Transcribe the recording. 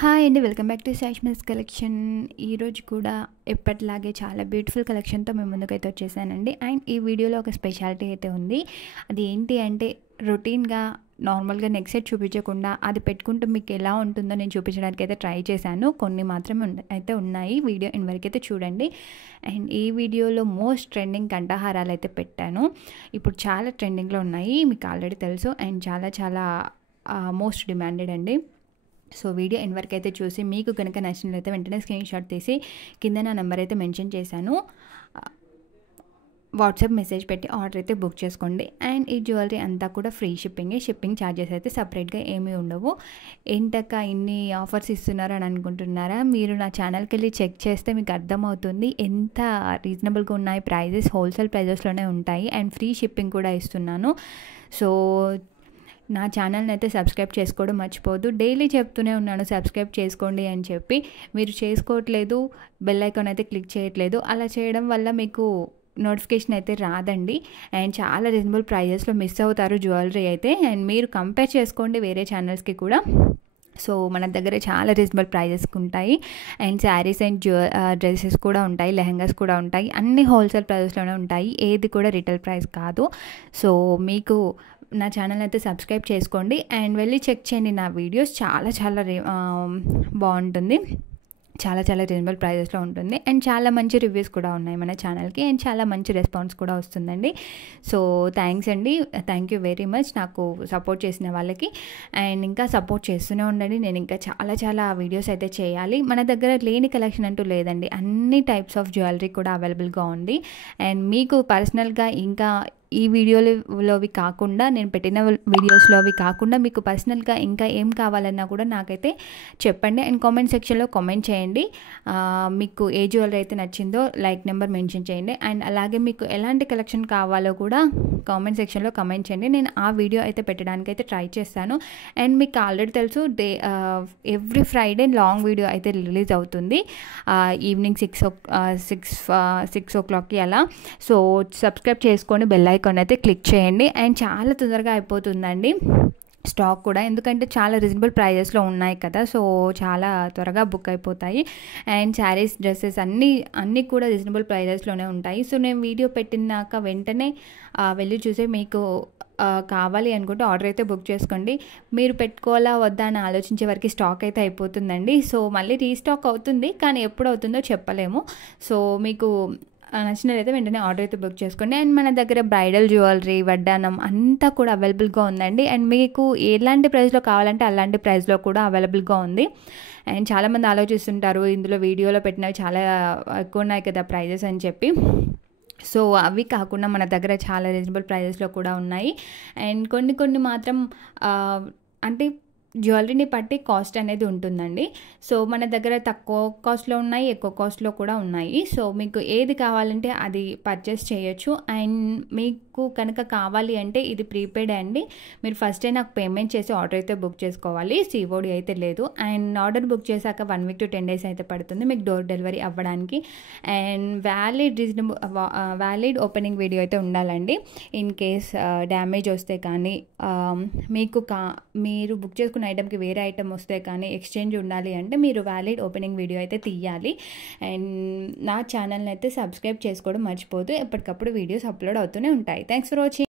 Hi అండి, welcome back to సాష్మిస్ collection. ఈరోజు కూడా ఎప్పటిలాగే చాలా బ్యూటిఫుల్ కలెక్షన్తో మేము ముందుకైతే వచ్చేసానండి. అండ్ ఈ వీడియోలో ఒక స్పెషాలిటీ అయితే ఉంది. అది ఏంటి అంటే, రొటీన్గా నార్మల్గా నెక్ సెట్ చూపించకుండా అది పెట్టుకుంటూ మీకు ఎలా ఉంటుందో నేను చూపించడానికి అయితే ట్రై చేశాను. కొన్ని మాత్రమే అయితే ఉన్నాయి. వీడియో ఇన్వరకైతే చూడండి. అండ్ ఈ వీడియోలో మోస్ట్ ట్రెండింగ్ కంఠహారాలు అయితే పెట్టాను. ఇప్పుడు చాలా ట్రెండింగ్లో ఉన్నాయి, మీకు ఆల్రెడీ తెలుసు. అండ్ చాలా చాలా మోస్ట్ డిమాండెడ్ అండి. సో వీడియో ఎండ్ వరకు అయితే చూసి మీకు కనుక నచ్చినట్లయితే వెంటనే స్క్రీన్ షాట్ తీసి కింద నా నెంబర్ అయితే మెన్షన్ చేశాను, వాట్సాప్ మెసేజ్ పెట్టి ఆర్డర్ అయితే బుక్ చేసుకోండి. అండ్ ఈ జ్యువెలరీ అంతా కూడా ఫ్రీ షిప్పింగ్ ఛార్జెస్ అయితే సపరేట్గా ఏమీ ఉండవు. ఏంటక్క ఇన్ని ఆఫర్స్ ఇస్తున్నారు అని అనుకుంటున్నారా? మీరు నా ఛానల్కి వెళ్ళి చెక్ చేస్తే మీకు అర్థమవుతుంది ఎంత రీజనబుల్గా ఉన్నాయి. ప్రైజెస్ హోల్సేల్ ప్రైజెస్లోనే ఉంటాయి. అండ్ ఫ్రీ షిప్పింగ్ కూడా ఇస్తున్నాను. సో నా ఛానల్ని అయితే సబ్స్క్రైబ్ చేసుకోవడం మర్చిపోవద్దు. డైలీ చెప్తూనే ఉన్నాను సబ్స్క్రైబ్ చేసుకోండి అని చెప్పి. మీరు చేసుకోవట్లేదు, బెల్ ఐకాన్ అయితే క్లిక్ చేయట్లేదు. అలా చేయడం వల్ల మీకు నోటిఫికేషన్ అయితే రాదండి. అండ్ చాలా రీజనబుల్ ప్రైజెస్లో మిస్ అవుతారు జ్యువెలరీ అయితే. అండ్ మీరు కంపేర్ చేసుకోండి వేరే ఛానల్స్కి కూడా. సో మన దగ్గర చాలా రీజనబుల్ ప్రైజెస్కి ఉంటాయి. అండ్ శారీస్ అండ్ డ్రెస్సెస్ కూడా ఉంటాయి, లెహంగాస్ కూడా ఉంటాయి. అన్ని హోల్సేల్ ప్రైజెస్లోనే ఉంటాయి, ఏది కూడా రిటైల్ ప్రైస్ కాదు. సో మీకు నా ఛానల్ అయితే సబ్స్క్రైబ్ చేసుకోండి అండ్ వెళ్ళి చెక్ చేయండి నా వీడియోస్. చాలా చాలా బాగుంటుంది, చాలా చాలా రీజనబుల్ ప్రైజెస్లో ఉంటుంది. అండ్ చాలా మంచి రివ్యూస్ కూడా ఉన్నాయి మన ఛానల్కి. అండ్ చాలా మంచి రెస్పాన్స్ కూడా వస్తుందండి. సో థ్యాంక్స్ అండి, థ్యాంక్ యూ వెరీ మచ్ నాకు సపోర్ట్ చేసిన వాళ్ళకి. అండ్ ఇంకా సపోర్ట్ చేస్తూనే ఉండండి. నేను ఇంకా చాలా చాలా వీడియోస్ అయితే చేయాలి. మన దగ్గర లేని కలెక్షన్ అంటూ లేదండి, అన్ని టైప్స్ ఆఫ్ జ్యువెలరీ కూడా అవైలబుల్గా ఉంది. అండ్ మీకు పర్సనల్గా ఇంకా ఈ వీడియోలోవి కాకుండా, నేను పెట్టిన వీడియోస్లోవి కాకుండా మీకు పర్సనల్గా ఇంకా ఏం కావాలన్నా కూడా నాకైతే చెప్పండి. అండ్ కామెంట్ సెక్షన్లో కామెంట్ చేయండి. మీకు ఏ జ్యువెలరీ అయితే నచ్చిందో లైక్ నెంబర్ మెన్షన్ చేయండి. అండ్ అలాగే మీకు ఎలాంటి కలెక్షన్ కావాలో కూడా కామెంట్ సెక్షన్లో కామెంట్ చేయండి. నేను ఆ వీడియో అయితే పెట్టడానికి అయితే ట్రై చేస్తాను. అండ్ మీకు ఆల్రెడీ తెలుసు ఎవ్రీ ఫ్రైడే లాంగ్ వీడియో అయితే రిలీజ్ అవుతుంది ఈవినింగ్ 6 o'clockకి అలా. సో సబ్స్క్రైబ్ చేసుకొని బెల్ ఐకాన్ అయితే క్లిక్ చేయండి. అండ్ చాలా తొందరగా అయిపోతుందండి స్టాక్ కూడా, ఎందుకంటే చాలా రీజనబుల్ ప్రైజెస్లో ఉన్నాయి కదా. సో చాలా త్వరగా బుక్ అయిపోతాయి. అండ్ శారీస్, డ్రెస్సెస్ అన్నీ కూడా రీజనబుల్ ప్రైజెస్లోనే ఉంటాయి. సో నేను వీడియో పెట్టినాక వెంటనే వెళ్ళి చూసి మీకు కావాలి అనుకుంటే ఆర్డర్ అయితే బుక్ చేసుకోండి. మీరు పెట్టుకోవాలా వద్దా అని ఆలోచించే వరకు స్టాక్ అయితే అయిపోతుందండి. సో మళ్ళీ రీస్టాక్ అవుతుంది, కానీ ఎప్పుడు అవుతుందో చెప్పలేము. సో మీకు నచ్చినట్లయితే వెంటనే ఆర్డర్ అయితే బుక్ చేసుకోండి. అండ్ మన దగ్గర బ్రైడల్ జ్యువెలరీ, వడ్డానం అంతా కూడా అవైలబుల్గా ఉందండి. అండ్ మీకు ఎలాంటి ప్రైస్లో కావాలంటే అలాంటి ప్రైస్లో కూడా అవైలబుల్గా ఉంది. అండ్ చాలామంది ఆలోచిస్తుంటారు ఇందులో వీడియోలో పెట్టినవి చాలా ఎక్కువ ఉన్నాయి కదా ప్రైజెస్ అని చెప్పి. సో అవి కాకుండా మన దగ్గర చాలా రీజనబుల్ ప్రైజెస్లో కూడా ఉన్నాయి. అండ్ కొన్ని మాత్రం అంటే జ్యువెలరీని బట్టి కాస్ట్ అనేది ఉంటుందండి. సో మన దగ్గర తక్కువ కాస్ట్లో ఉన్నాయి, ఎక్కువ కాస్ట్లో కూడా ఉన్నాయి. సో మీకు ఏది కావాలంటే అది పర్చేస్ చేయొచ్చు. అండ్ మీకు కనుక కావాలి అంటే ఇది ప్రీపెయిడ్ అండి. మీరు ఫస్టే నాకు పేమెంట్ చేసి ఆర్డర్ అయితే బుక్ చేసుకోవాలి, సిఓడి అయితే లేదు. అండ్ ఆర్డర్ బుక్ చేశాక 1 week to 10 days అయితే పడుతుంది మీకు డోర్ డెలివరీ అవ్వడానికి. అండ్ వ్యాలిడ్ ఓపెనింగ్ వీడియో అయితే ఉండాలండి. ఇన్ కేస్ డ్యామేజ్ వస్తే కానీ, మీరు బుక్ చేసుకున్న ఐటమ్కి వేరే ఐటమ్ వస్తే కానీ ఎక్స్చేంజ్ ఉండాలి అంటే మీరు వ్యాలిడ్ ఓపెనింగ్ వీడియో అయితే తీయాలి. అండ్ నా ఛానల్ని అయితే సబ్స్క్రైబ్ చేసుకోవడం మర్చిపోదు, ఎప్పటికప్పుడు వీడియోస్ అప్లోడ్ అవుతూనే ఉంటాయి. Thanks for watching.